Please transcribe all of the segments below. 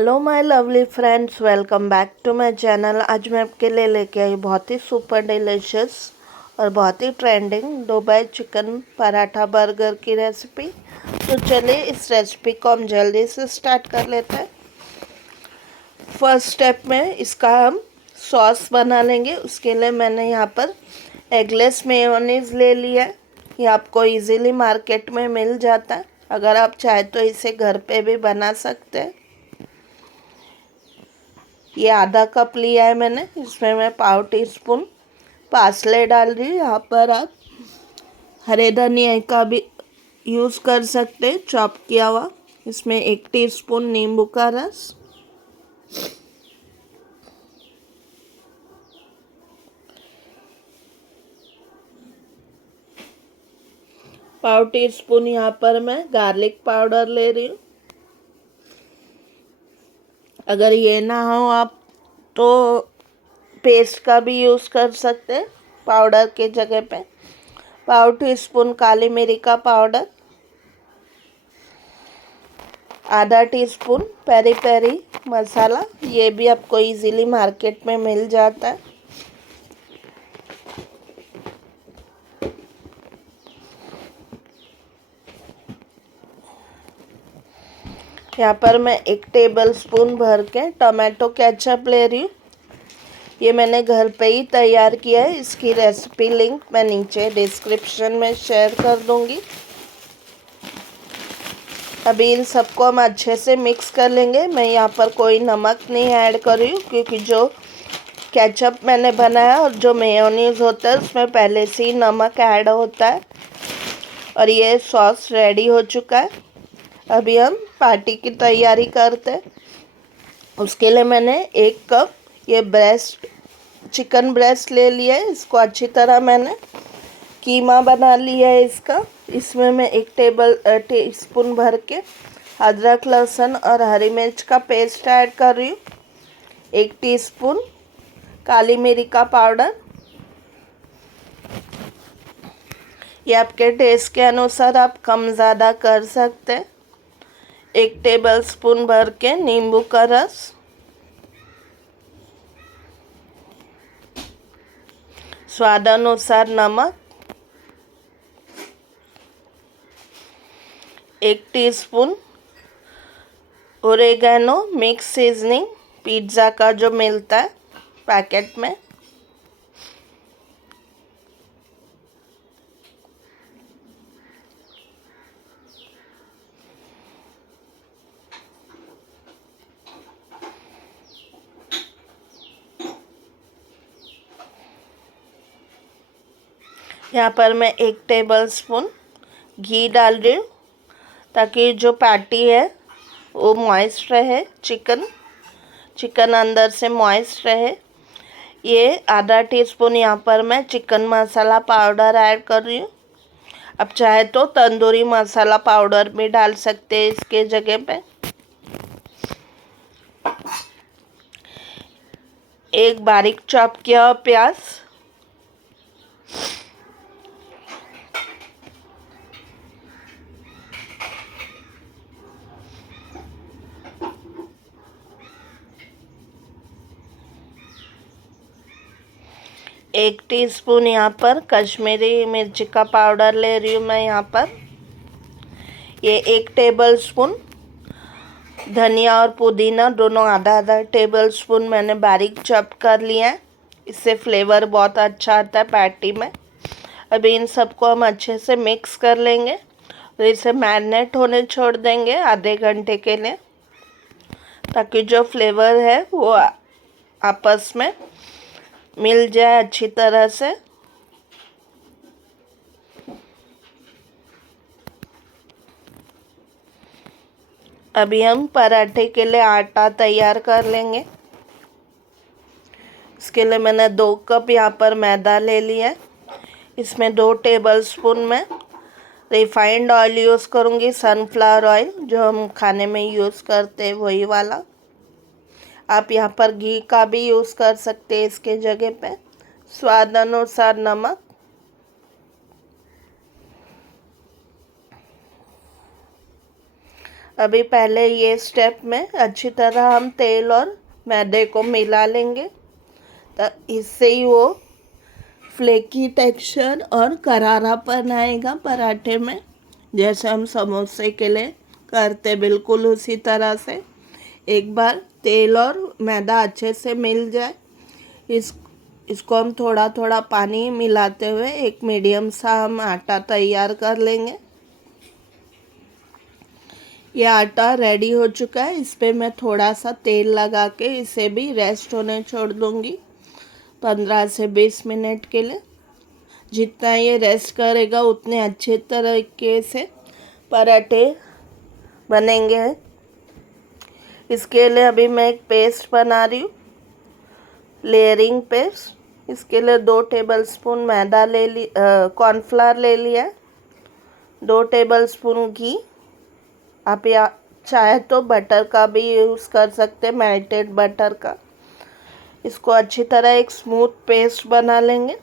Hello my lovely friends, welcome back to my channel. आज मैं आपके लिए लेके आई बहुत ही सुपर डिलीशियस और बहुत ही trending Dubai chicken paratha burger की रेसिपी। तो चलिए इस रेसिपी को हम जल्दी से स्टार्ट कर लेते हैं। फर्स्ट स्टेप में इसका हम सॉस बना लेंगे। उसके लिए मैंने यहाँ पर एगलेस मेयोनीज ले लिया है। ये आपको इजीली मार्केट में मिल जाता है। अगर आप चाहे तो इसे घर पे भी बना सकते हैं। ये आधा कप लिया है मैंने। इसमें मैं पाव टी स्पून पार्सले डाल रही हूँ। यहाँ पर आप हरे धनिया का भी यूज़ कर सकते हैं, चॉप किया हुआ। इसमें 1 टीस्पून नींबू का रस, पाव टी स्पून यहाँ पर मैं गार्लिक पाउडर ले रही हूँ। अगर ये ना हो आप तो पेस्ट का भी यूज़ कर सकते हैं पाउडर के जगह पे। पाव टी स्पून काली मिर्च का पाउडर, आधा टीस्पून पेरी पेरी मसाला। ये भी आपको इजीली मार्केट में मिल जाता है। यहाँ पर मैं 1 टेबल स्पून भर के टमाटो केचप ले रही हूँ। ये मैंने घर पे ही तैयार किया है। इसकी रेसिपी लिंक मैं नीचे डिस्क्रिप्शन में शेयर कर दूँगी। अभी इन सबको हम अच्छे से मिक्स कर लेंगे। मैं यहाँ पर कोई नमक नहीं ऐड कर रही हूँ, क्योंकि जो केचप मैंने बनाया और जो मेयोनीज़ होता है उसमें पहले से ही नमक ऐड होता है। और ये सॉस रेडी हो चुका है। अभी हम पार्टी की तैयारी करते हैं। उसके लिए मैंने 1 कप ये चिकन ब्रेस्ट ले लिया है। इसको अच्छी तरह मैंने कीमा बना लिया है इसका। इसमें मैं 1 टीस्पून भर के अदरक लहसुन और हरी मिर्च का पेस्ट ऐड कर रही हूँ। 1 टीस्पून काली मिर्च का पाउडर। ये आपके टेस्ट के अनुसार आप कम ज़्यादा कर सकते हैं। 1 टेबल स्पून भर के नींबू का रस, स्वादानुसार नमक, 1 teaspoon oregano mix seasoning pizza का जो मिलता है पैकेट में, यहाँ पर मैं 1 टेबल स्पून घी डाल रही हूँ, ताकि जो पैटी है वो मॉइस्ट रहे, चिकन अंदर से मॉइस्ट रहे। ये आधा टीस्पून यहाँ पर मैं चिकन मसाला पाउडर ऐड कर रही हूँ। अब चाहे तो तंदूरी मसाला पाउडर भी डाल सकते हैं इसके जगह पे। 1 बारीक चॉप किया हुआ प्याज, एक टीस्पून यहाँ पर कश्मीरी मिर्च का पाउडर ले रही हूँ मैं यहाँ पर। ये 1 टेबल स्पून धनिया और पुदीना दोनों आधा आधा टेबल स्पून मैंने बारीक चॉप कर लिया है। इससे फ्लेवर बहुत अच्छा आता है पैटी में। अभी इन सबको हम अच्छे से मिक्स कर लेंगे और इसे मैरिनेट होने छोड़ देंगे आधे घंटे के लिए, ताकि जो फ्लेवर है वो आपस में मिल जाए अच्छी तरह से। अभी हम पराठे के लिए आटा तैयार कर लेंगे। इसके लिए मैंने 2 कप यहाँ पर मैदा ले लिया है। इसमें 2 टेबल स्पून मैं रिफाइंड ऑयल यूज़ करूँगी, सनफ्लावर ऑयल जो हम खाने में यूज़ करते हैं वही वाला। आप यहाँ पर घी का भी यूज़ कर सकते हैं इसके जगह पे। स्वाद अनुसार नमक, अभी पहले ये स्टेप में अच्छी तरह हम तेल और मैदे को मिला लेंगे, तो इससे ही वो फ्लेकी टेक्सचर और करारापन आएगा पराठे में, जैसे हम समोसे के लिए करते बिल्कुल उसी तरह से। एक बार तेल और मैदा अच्छे से मिल जाए, इसको हम थोड़ा थोड़ा पानी मिलाते हुए एक मीडियम सा हम आटा तैयार कर लेंगे। ये आटा रेडी हो चुका है। इस पर मैं थोड़ा सा तेल लगा के इसे भी रेस्ट होने छोड़ दूँगी 15 से 20 मिनट के लिए। जितना ये रेस्ट करेगा उतने अच्छे तरीके से पराठे बनेंगे। इसके लिए अभी मैं एक पेस्ट बना रही हूँ, लेयरिंग पेस्ट। इसके लिए 2 टेबलस्पून मैदा कॉर्नफ्लावर ले लिया है, 2 टेबलस्पून घी। आप या चाहे तो बटर का भी यूज़ कर सकते हैं, मेल्टेड बटर का। इसको अच्छी तरह एक स्मूथ पेस्ट बना लेंगे।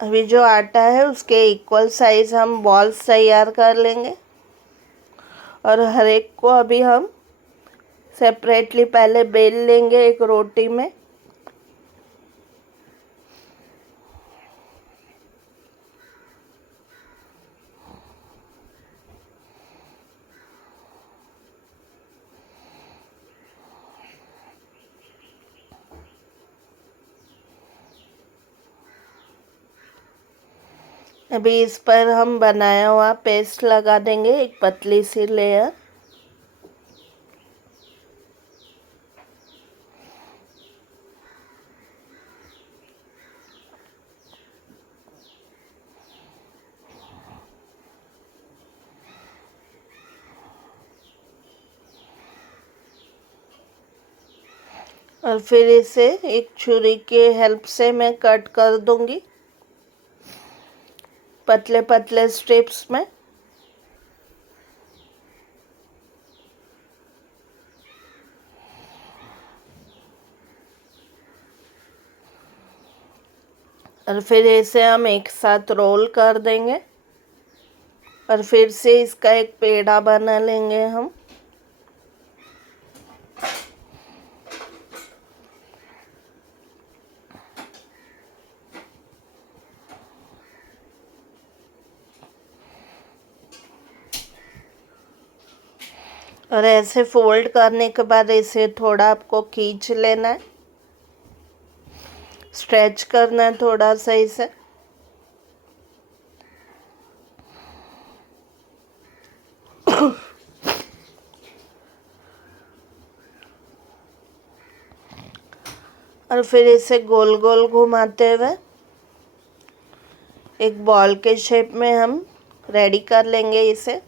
अभी जो आटा है उसके इक्वल साइज़ हम बॉल्स तैयार कर लेंगे, और हर एक को अभी हम सेपरेटली पहले बेल लेंगे एक रोटी में। अभी इस पर हम बनाया हुआ पेस्ट लगा देंगे, एक पतली सी लेयर। और फिर इसे एक छुरी के हेल्प से मैं कट कर दूंगी पतले पतले स्ट्रिप्स में। और फिर इसे हम एक साथ रोल कर देंगे, और फिर से इसका एक पेड़ा बना लेंगे हम। और ऐसे फोल्ड करने के बाद इसे थोड़ा आपको खींच लेना है, स्ट्रेच करना है थोड़ा सा इसे। और फिर इसे गोल गोल घुमाते हुए एक बॉल के शेप में हम रेडी कर लेंगे इसे।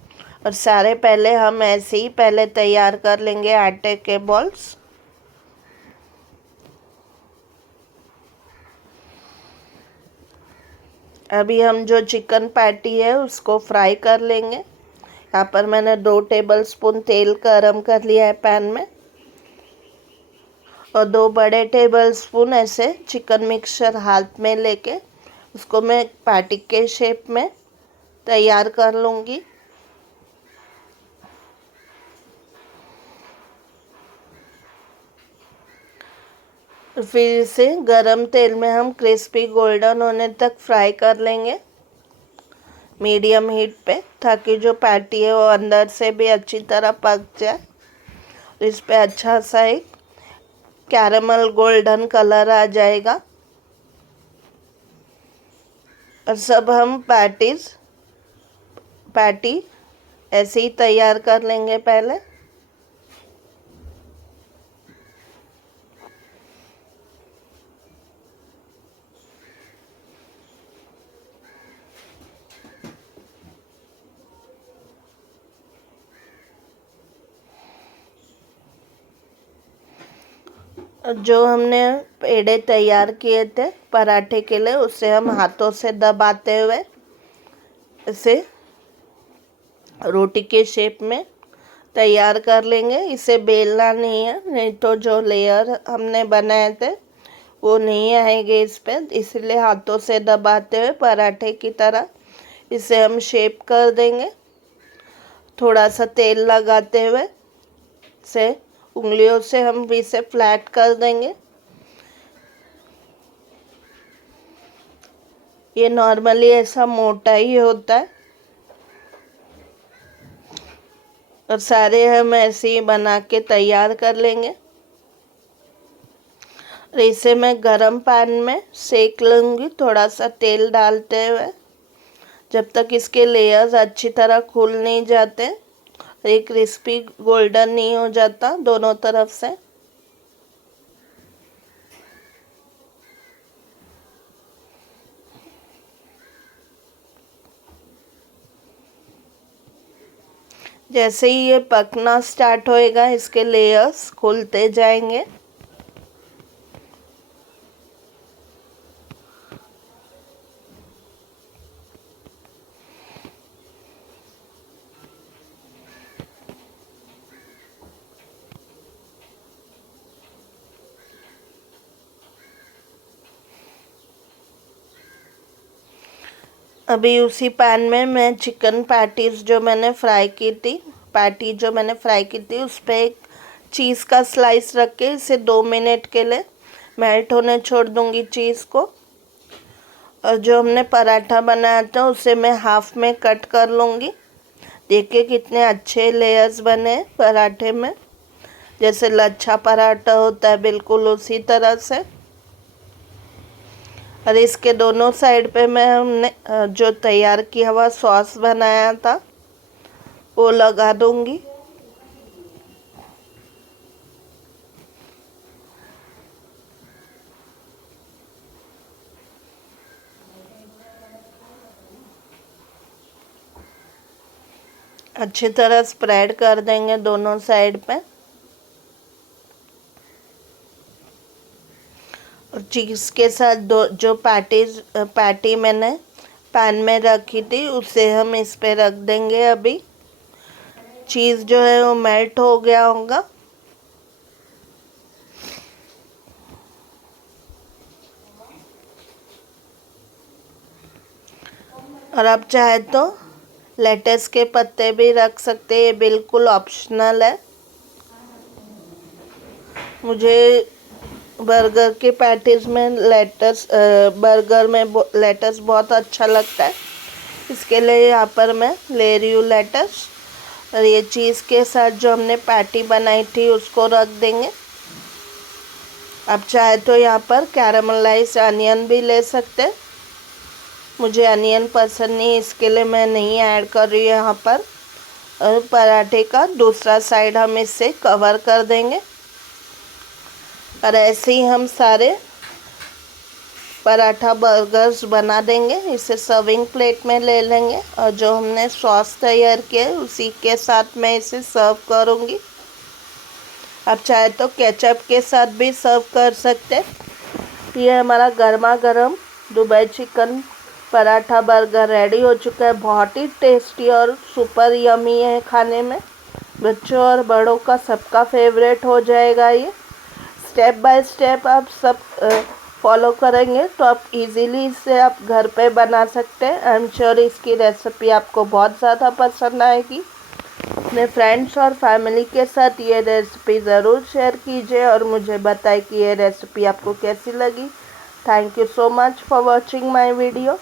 और सारे पहले हम ऐसे ही पहले तैयार कर लेंगे आटे के बॉल्स। अभी हम जो चिकन पैटी है उसको फ्राई कर लेंगे। यहाँ पर मैंने 2 टेबलस्पून तेल गरम कर लिया है पैन में, और 2 बड़े टेबलस्पून ऐसे चिकन मिक्सचर हाथ में लेके उसको मैं पैटी के शेप में तैयार कर लूँगी। फिर इसे गरम तेल में हम क्रिस्पी गोल्डन होने तक फ्राई कर लेंगे मीडियम हीट पे, ताकि जो पैटी है वो अंदर से भी अच्छी तरह पक जाए। इस पे अच्छा सा एक कैरेमल गोल्डन कलर आ जाएगा। और सब हम पैटी ऐसे ही तैयार कर लेंगे पहले। जो हमने पेड़े तैयार किए थे पराठे के लिए, उसे हम हाथों से दबाते हुए इसे रोटी के शेप में तैयार कर लेंगे। इसे बेलना नहीं है, नहीं तो जो लेयर हमने बनाए थे वो नहीं आएंगे इस पे, इसलिए हाथों से दबाते हुए पराठे की तरह इसे हम शेप कर देंगे। थोड़ा सा तेल लगाते हुए से उंगलियों से हम इसे फ्लैट कर देंगे। ये नॉर्मली ऐसा मोटा ही होता है और सारे हम ऐसे ही बना के तैयार कर लेंगे। और इसे मैं गरम पैन में सेक लूँगी थोड़ा सा तेल डालते हुए, जब तक इसके लेयर्स अच्छी तरह खुल नहीं जाते, एक क्रिस्पी गोल्डन नहीं हो जाता दोनों तरफ से। जैसे ही ये पकना स्टार्ट होएगा इसके लेयर्स खुलते जाएंगे। अभी उसी पैन में मैं चिकन पैटीज जो मैंने फ्राई की थी, उस पर एक चीज़ का स्लाइस रख के इसे 2 मिनट के लिए मेल्ट होने छोड़ दूंगी चीज़ को। और जो हमने पराठा बनाया था उसे मैं हाफ में कट कर लूँगी। देखिए कितने अच्छे लेयर्स बने पराठे में, जैसे लच्छा पराठा होता है बिल्कुल उसी तरह से। और इसके दोनों साइड पे मैं हमने जो तैयार किया हुआ सॉस बनाया था वो लगा दूंगी। अच्छी तरह स्प्रेड कर देंगे दोनों साइड पे। और चीज़ के साथ जो पैटी मैंने पैन में रखी थी उसे हम इस पे रख देंगे। अभी चीज़ जो है वो मेल्ट हो गया होगा। और आप चाहे तो लेटस के पत्ते भी रख सकते हैं, ये बिल्कुल ऑप्शनल है। मुझे बर्गर के पैटीज में बर्गर में लेटस बहुत अच्छा लगता है, इसके लिए यहाँ पर मैं ले रही हूँ लेटस। और ये चीज़ के साथ जो हमने पैटी बनाई थी उसको रख देंगे। आप चाहे तो यहाँ पर कैरामलाइज्ड अनियन भी ले सकते हैं, मुझे अनियन पसंद नहीं, इसके लिए मैं नहीं ऐड कर रही हूँ यहाँ पर। और पराठे का दूसरा साइड हम इससे कवर कर देंगे। और ऐसे ही हम सारे पराठा बर्गर्स बना देंगे। इसे सर्विंग प्लेट में ले लेंगे और जो हमने सॉस तैयार किया है उसी के साथ मैं इसे सर्व करूँगी। आप चाहे तो केचप के साथ भी सर्व कर सकते हैं। ये हमारा गर्मा गर्म Dubai chicken paratha burger ready हो चुका है। बहुत ही टेस्टी और सुपर यमी है खाने में, बच्चों और बड़ों का सबका फेवरेट हो जाएगा ये। स्टेप बाय स्टेप आप सब फॉलो करेंगे तो आप इजीली इसे आप घर पे बना सकते हैं। आई एम श्योर इसकी रेसिपी आपको बहुत ज़्यादा पसंद आएगी। अपने फ्रेंड्स और फैमिली के साथ ये रेसिपी ज़रूर शेयर कीजिए और मुझे बताएं कि ये रेसिपी आपको कैसी लगी। Thank you so much for watching my video.